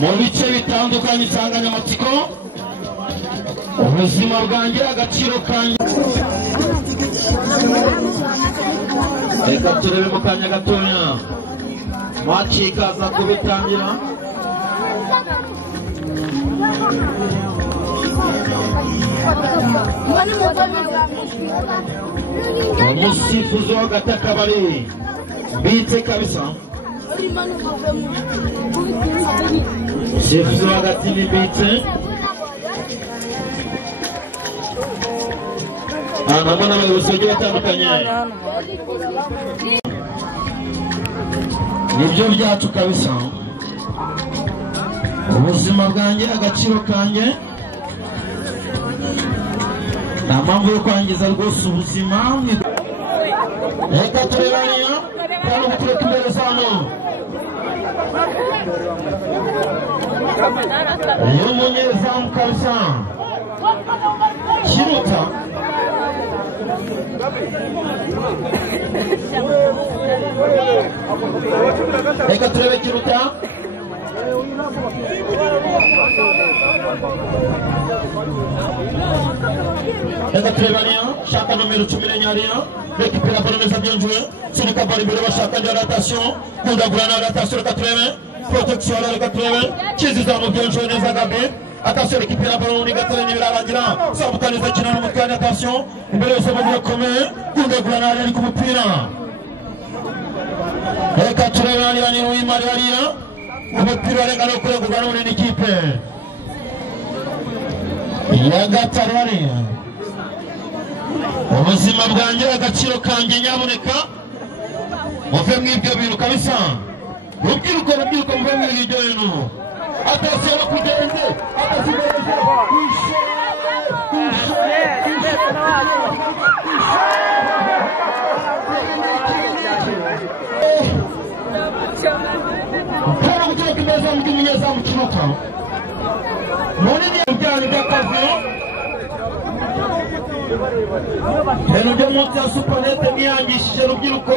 mu bice bitandukanye insanganyamatsiko ubuzima bwanjye agaciro kanjye. Reka turebe mu kanya gatoya maci ikaza kubitangira. Umusifuzi w'agati akaba ari Mbitse kabisa. Umusifuzi w'agati ni Mbitse. Ndabona abayobozi bagiye batandukanye. Nibyo byacu kabisa. Ubuzima bwanjye agaciro kanjye. Nta mpamvu yo kwangiza rwose ubuzima. Reka turebaniya kandi gutureka imbere zano. Iyo umunyezamu kabisa Kiruta. Reka turebe Kiruta. Reka turebaniya shaka nomero 10 hariya. Récupère la balle, mais ça bien joué. C'est le cabal de chacun de l'attention. Kundagura na l'attention, le 80. Protection là, le 80. Chizizamo bien joué, les Agabé. Attention, récupère la balle, on est gâté, il va la dire. Ça vous calme les actions, on est attention. Il va se mettre comme Kundagura na l'ali comme pira. Le 80, il y a une Maria. On va plus aller dans le club, on va dans l'équipe. Il y a Gatarari. Ubuzima bwanjye agaciro kanjye nyaboneka muve mw'ibyo bintu kabisa. Rubyiruko muve mw'ibyo bintu. Atasaba kugenze atasigereze Para kutoka kimeza mkimenyeza mkinuka. Moneni mjani bakazi. Eno byo munsi ya supanete niyangishije rubyiruko.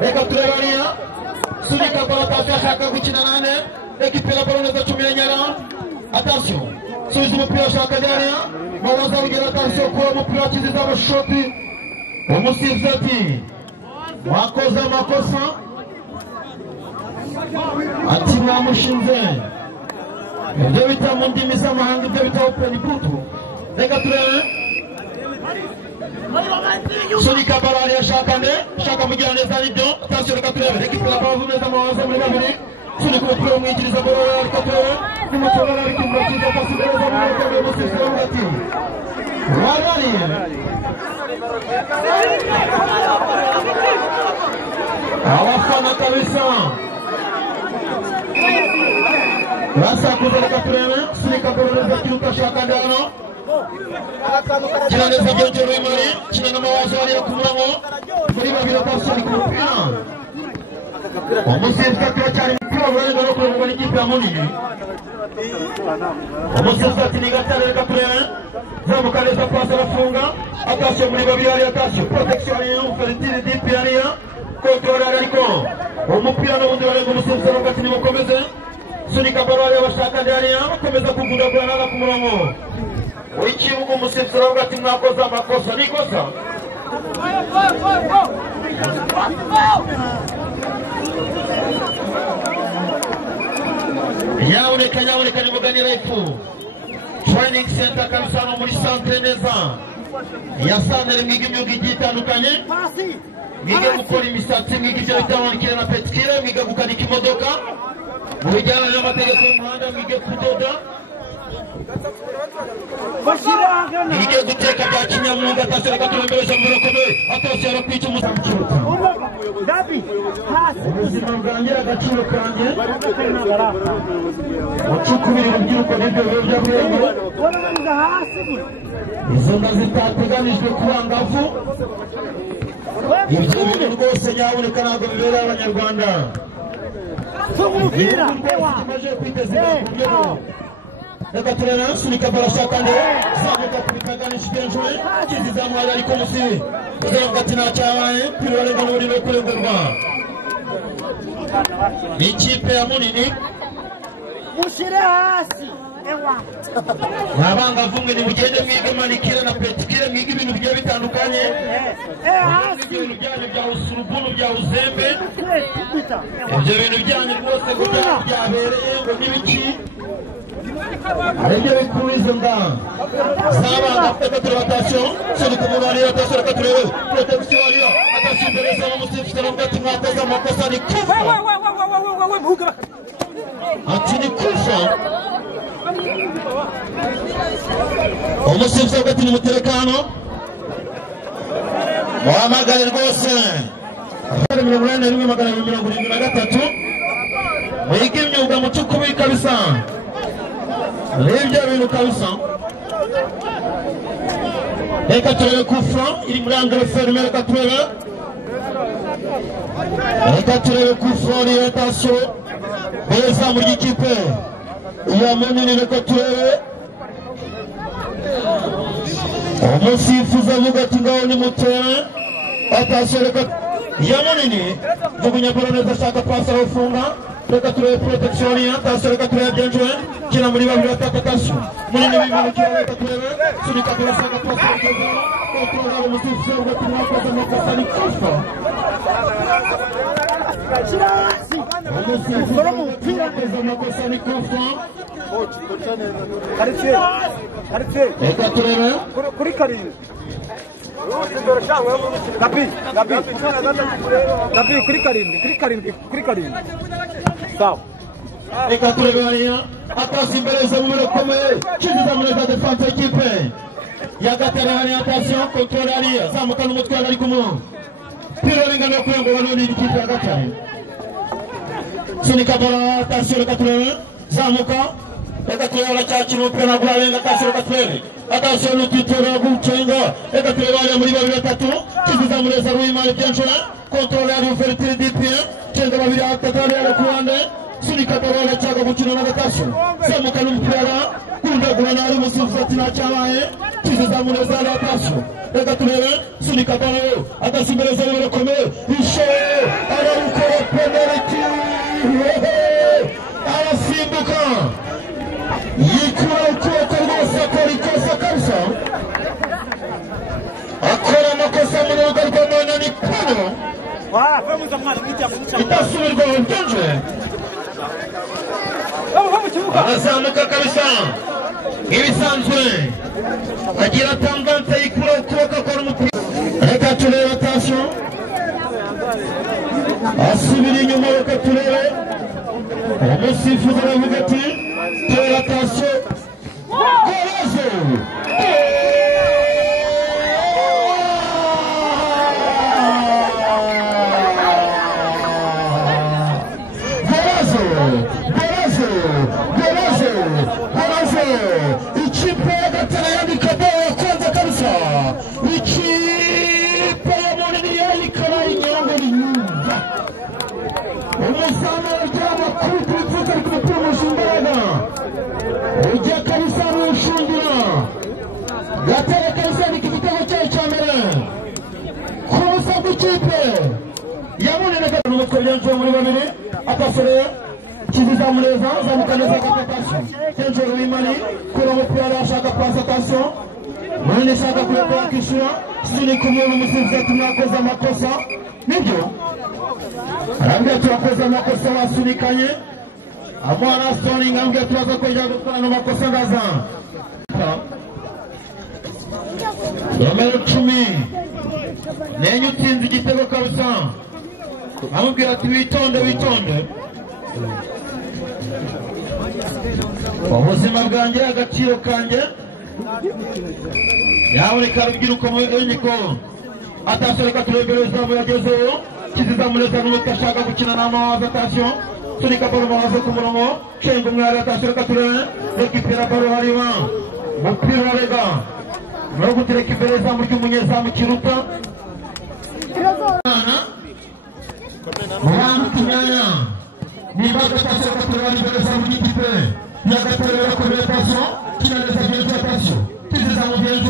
Reka turebaniya sunika baratashaka ashaka gukina nane. Ekipela balo neza 10 nyara. Attention. Subiza umupira ashaka hariya. Baraza kugira attention ko umupira kiziza abashoti. Umusifuzi ati mwakoze amakosa. Ati mwamushinze. Ibyo bita mu ndimi z'amahanga, ibyo bita open boot. Reka turebe. Sunika barari ashakane, shaka mugira neza nibyo. Attention reka turebe. Récupère la balle neza mu muri babiri. Sunika umupira umwigiriza ball reka turebe. Umutoza ari kumuratiza pasigaza mu rwego rw'umusifuzi w'agati. Barari. Abafana kabisa. Rasa kuzeleka turebe. Sunika ball neza Kiruta ashakane hano. Kina neza Jonjo Ruimari, kina na mawazo hariya ku murongo. Muri babiri atashye ku mupira. Umusifuzi ati cyari umupira uragenda no kurengwa n'ikipe ya Munini. Umusifuzi ati ni Gatare reka turebe. Zamuka neza pasi arafunga. Atashye muri babiri hariya atashye. Protection hariya Fertile Dipi hariya. Controle ariko. Umupira n'ubundi barenga umusifuzi arongati nimukomeze. Sunika baro hariya bashaka hariya bakomeza kugundagura naga ku murongo. Ikibuga umusifuzi aravuga ati mwakoze amakosa nikosa. Nyaboneka ni Muganira Ifu Training Center kabisa no muri centre neza ya santere. Mwiga imyuga igiye itandukanye, mwiga gukora imisatsi, mwiga ibyo bitawanikira na petkire, mwiga gukanika imodoka mu bijyanye n'amategeko y'umuhanda, mwiga kudoda, mwiga guteka bya kinyamwuga. Atashye reka turembesha mu rukome. Atashye arakwica umusifuzi. Ubuzima bwanjye agaciro kanjye. Ucukubira urubyiruko n'ibyo biyobyabwenge. Izo nda zitateganijwe ku bangavu. Ibyo bintu rwose nyaboneka ntabwo bibera abanyarwanda. Tumaze kwiteza imbere ku buryo reka turebe. Sunika barashaka nde zamuka kubitaganisha benjwe kizizamu ariko musi uzavuga ati ntacyabaye kwibarenga n'uri no kurengerwa. Ikipe ya Munini Mushire hasi. Ewa. Nabanga vumwe ni mugende mwige manikira na petikire mwige ibintu bigiye bitandukanye. Hasi. Ibintu byanyu bya usurubunu bya uzembe. Ibyo bintu byanyu rwose byabereye ngo n'ibiki. Aribyo bikuriza ndanga. Sabanga afite attention, c'est comme on a attention la quatrième protection aliyo. Attention de les hommes musifite no gati mwateza amakosa ni kufa. Ati ni kufa. Umusifite gati ni muterekano. Muhamagare rwose. Ari 1873. Mwige imyuga mucukubi kabisa. Lebye bintu kabisa. Reka turebe kufra iri muri angere ferme reka turebe. Reka turebe kufra iri attention. Beza muri ikipe. Ya munini reka turebe. Umusifuzi avuga ati ngaho ni mutere. Attention reka ya munini vugunya bora neza shaka pasa ufunga. Reka turebe protection ya attention reka turebe byenjwe. Kina muri babiri attention. Munini bibiri kira reka turebe. Sunika bora shaka pasa ufunga. Kontrola umusifuzi avuga ati mwakoze amakosa ni kufa. Umusifuzi avuga ati mwakoze amakosa ni kufa. Reka turebe Kuri karindwi. Gabi kuri karindwi. Sawa. Reka turebe hariya atasi imbere za mumero komeye kiziza muri za defense equipe ya gatera hariya attention control hariya zamuka n'umutwe ari kumwe piro ringana kurengo banoni ikipe ya gatera sunika bora attention reka turebe zamuka reka turebe cyakira umupira na guharenga attention reka turebe attention n'utitoro gucenga reka turebe hariya muri babiri batatu kiziza muri za Ruimana byenshora control hariya ouverture du pied cenga babiri atatu hariya ku ruhande Sunika bora cyangwa gukina na gatashyo zamuka n'umupira kunda guhana ari umusifuzi ati nacyabaye kiziza muri za gatashyo reka turebe sunika bora atasimbere za birakomeye ishe ararukora penalty arasimbuka yikura ukuboko rwose akora ikosa kabisa akora amakosa muri rugo rw'amana ni pano itasubirwa ubyinjwe arazamuka kabisa ibisanzwe agira tangante yikura ukuboko akora umupira reka turebe attention asubira inyuma reka turebe umusifuzi aravuga ati tera attention golazo ikipe ya gatera yandika bao kwanza kabisa ikipe ya munini yandikana inyongo ni nyumba umusama ujyama kuri twifuza kumupira umushimbaraga ujya kabisa n'ushundura gatera kabisa ni igitego cyayo cya mbere kubusa bw'ikipe ya munini gatera n'umutwe byanjye muri babiri atasoreye kiziza mureza zamuka neza gatatu Kenjoro Ruimana kura umupira ashaka pasa attention munini shaka kurekura kishura sini kumwe n'umusifuzi ati mwakoze amakosa nibyo arambye turakoze amakosa basunikanye amwana stoning ambye turaza kujya gukora no makosa ngaza nomero 10 nenye utsinze igitego kabisa amubwira ati witonde ubuzima bwanjye agaciro kanjye yaboneka rubyiruko mu nyiko atasoreka turebereza mu yagezeyo kiziza mureza n'umutwe ashaka gukina n'amazi attention sunika baro maze ku murongo cenga umwari atasoreka turebe rekipera baro hariwa mupira urarega no gutereka imbere zamu ry'umunyezamu kiruta mubantu tumenya niba atasoreka turebe imbere zamu ry'ikipe Yagatorera kombination kinaneza bien attention kiziza mu bien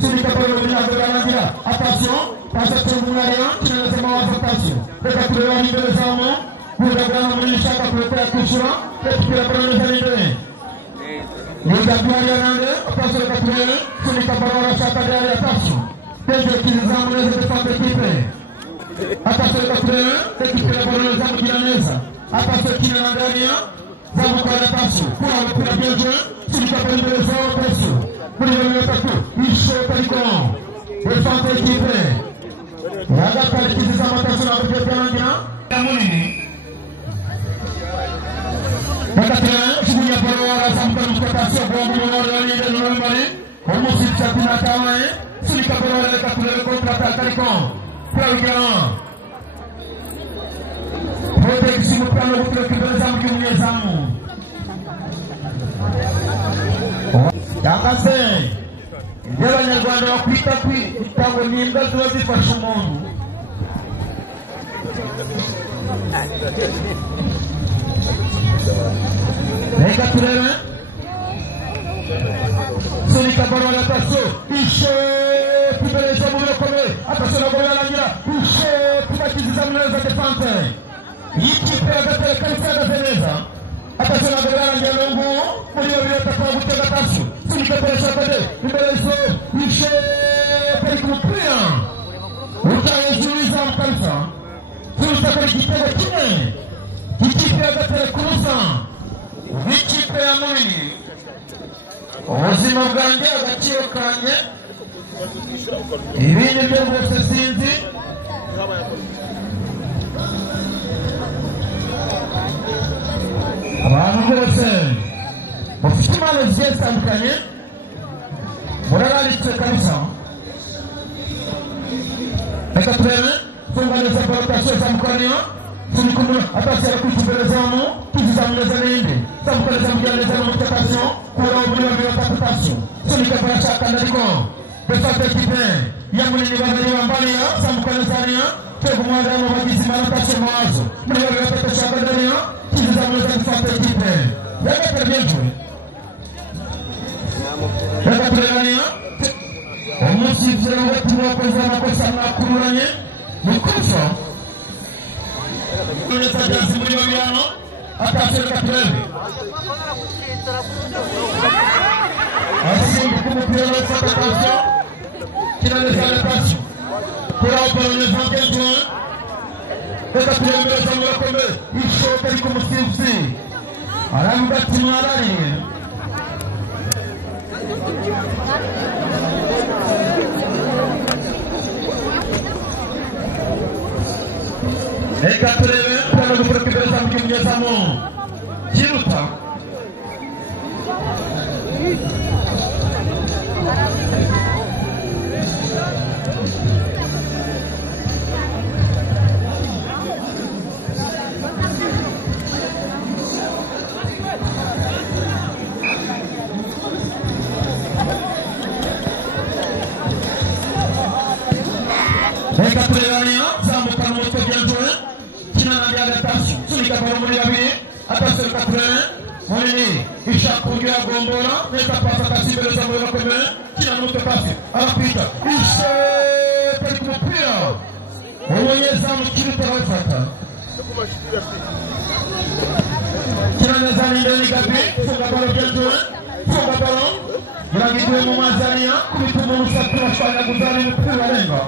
sunika baro birarangira attention pasa cy'umwari kinaneza mawazo attention reka tureba imbere zamu kuragana muri shaka kurekura kwishyura rekipera ballon neza n'imbere Liga Biari Anande Attention Katurere Sunika Barora Shaka Diari attention Teje Kizamu neza defante equipe Attention Katurere rekipera ballon neza mukina neza Attention Kina Nandania Zamu kwa attention Kwa mpira bien joué Sunika ballon neza attention Muri ballon tatu Isho Tarikon defante equipe Raga kali Kizamu attention Abdel Bianandina Munini Makatena sugunya Barora sampai mutasi kwa Barora ni ndio nambari kwa musiki kuna kama Sunika Barora Katurere kontra Tarikon Program Protection plano kutekeleza mkimunye zamu Yakase Ndio Abanyarwanda bakwita kwitango nimba zibafasha umuntu Reka turebe Sunika Barora taso Ishe Tibereza mu bikomeye Attention na Barora ngira Ishe Tibakiza mu neza defense Yikipe agatera kalisa neza Attention na Barora ngira ngo muri yo birata kwa gutega taso Sunika Barora kade Tibereza Ishe Perikupria Utaye Juliza mkalisa Sunika Perikupria kine Yikipe agatera kurusa Ikipe ya Munini ubuzima bwanjye agaciro kanjye ibindi byo bose sinzi abantu bose bafite impano zigiye zitandukanye muraranditse kabisa reka turebe funga neza porotasiyo zamukaniya Sunikuma atasiya kwituberezamu tuzizamuneza n'indi zamukoreza mugiraneza n'umutakasiyo kura muri babiri batatu Sunika barashaka ndariko defate equipe ya Munini babiri bambaliya zamukorezaniya twebwe umwanda w'abagizi maratasiyo mawazo muri babiri batatu shaka ndariya tuzizamuneza defate equipe yagata byinshi yagata turegania umunsi vizira ngo tuwakoze amakosa mwakururanye mukuso Nessa dança muri Mariano Attention Katurere Assim como pelo essa attention Tira les attention Pour avoir les engagements Eka turebe zamura kombe Isho tari kumusifuzi Aramuga timarari Eka turebe plano kutekeleza mkimunye zamu Kiruta Eka turebe zamu kanu togenjoe Sunika Barora muri babiri Attention Katurere Munini ishaka uburyo yagombora neza pasa kasibereza muri bakomeye kina n'umutwe pasi arapita Ishe pari ku mupira umunyezamu Kiruta arafata kina neza n'indeni Gabi funga balo byenjuwe funga balo Muragidwe mu Mazania kubita umuntu usatira ashwanya guzana umupira arenga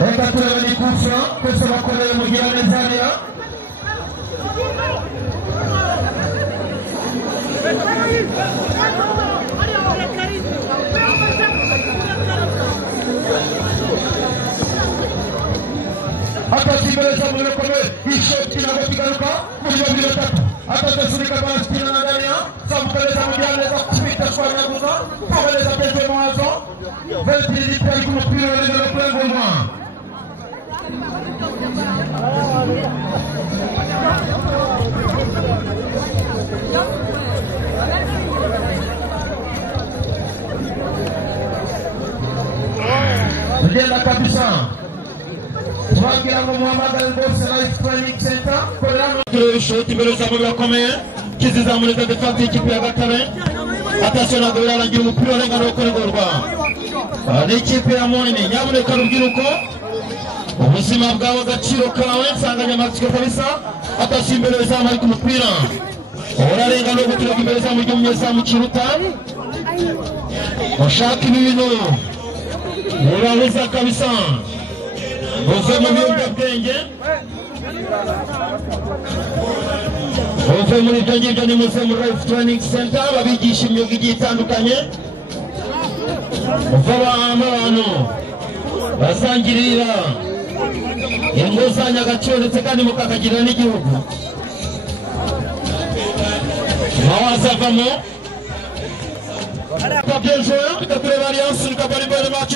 Reka turebe ni kufra Kwese bakoreye mugira nezania Atasibereza muri bakomeye Isho kinago kigaruka muri babiri batatu Atasiya Sunika Barora kina Nandania zamukoreza mugira neza kubita shwanya guza Pogeleza pejwe mwazo Veltiri pari kumupira wengele plengulwa Mugenda kabisa twagira ngo muhamagare rwose Life Training Center koreramo ishoti imbere zamu birakomeye kizizamureza defense y'ikipe ya Gatare Attention na Gorira arangira umupira urengana wo kurengurwa n'ikipe ya Moine. Nyamuneka rubyiruko, ubuzima bwawe agaciro kawe, nsanganyamatsiko kabisa. Atashye imbere y'izamu ari ku mupira, urarenga no guturuka imbere y'izamu ry'umunyezamu Kiruta. Ushaka ibintu urabuza kabisa, uve mu biyobyabwenge, uve muri ibyo ngibyo, ni muze muri Life Training Center babigisha imyuga igiye itandukanye. Uve abantu basangirira inguzanyo agaciro ndetse kandi mukakagirira n'igihugu. Mawazavamo Kabyejwe, Katureba Alliance, Kabari Bari Match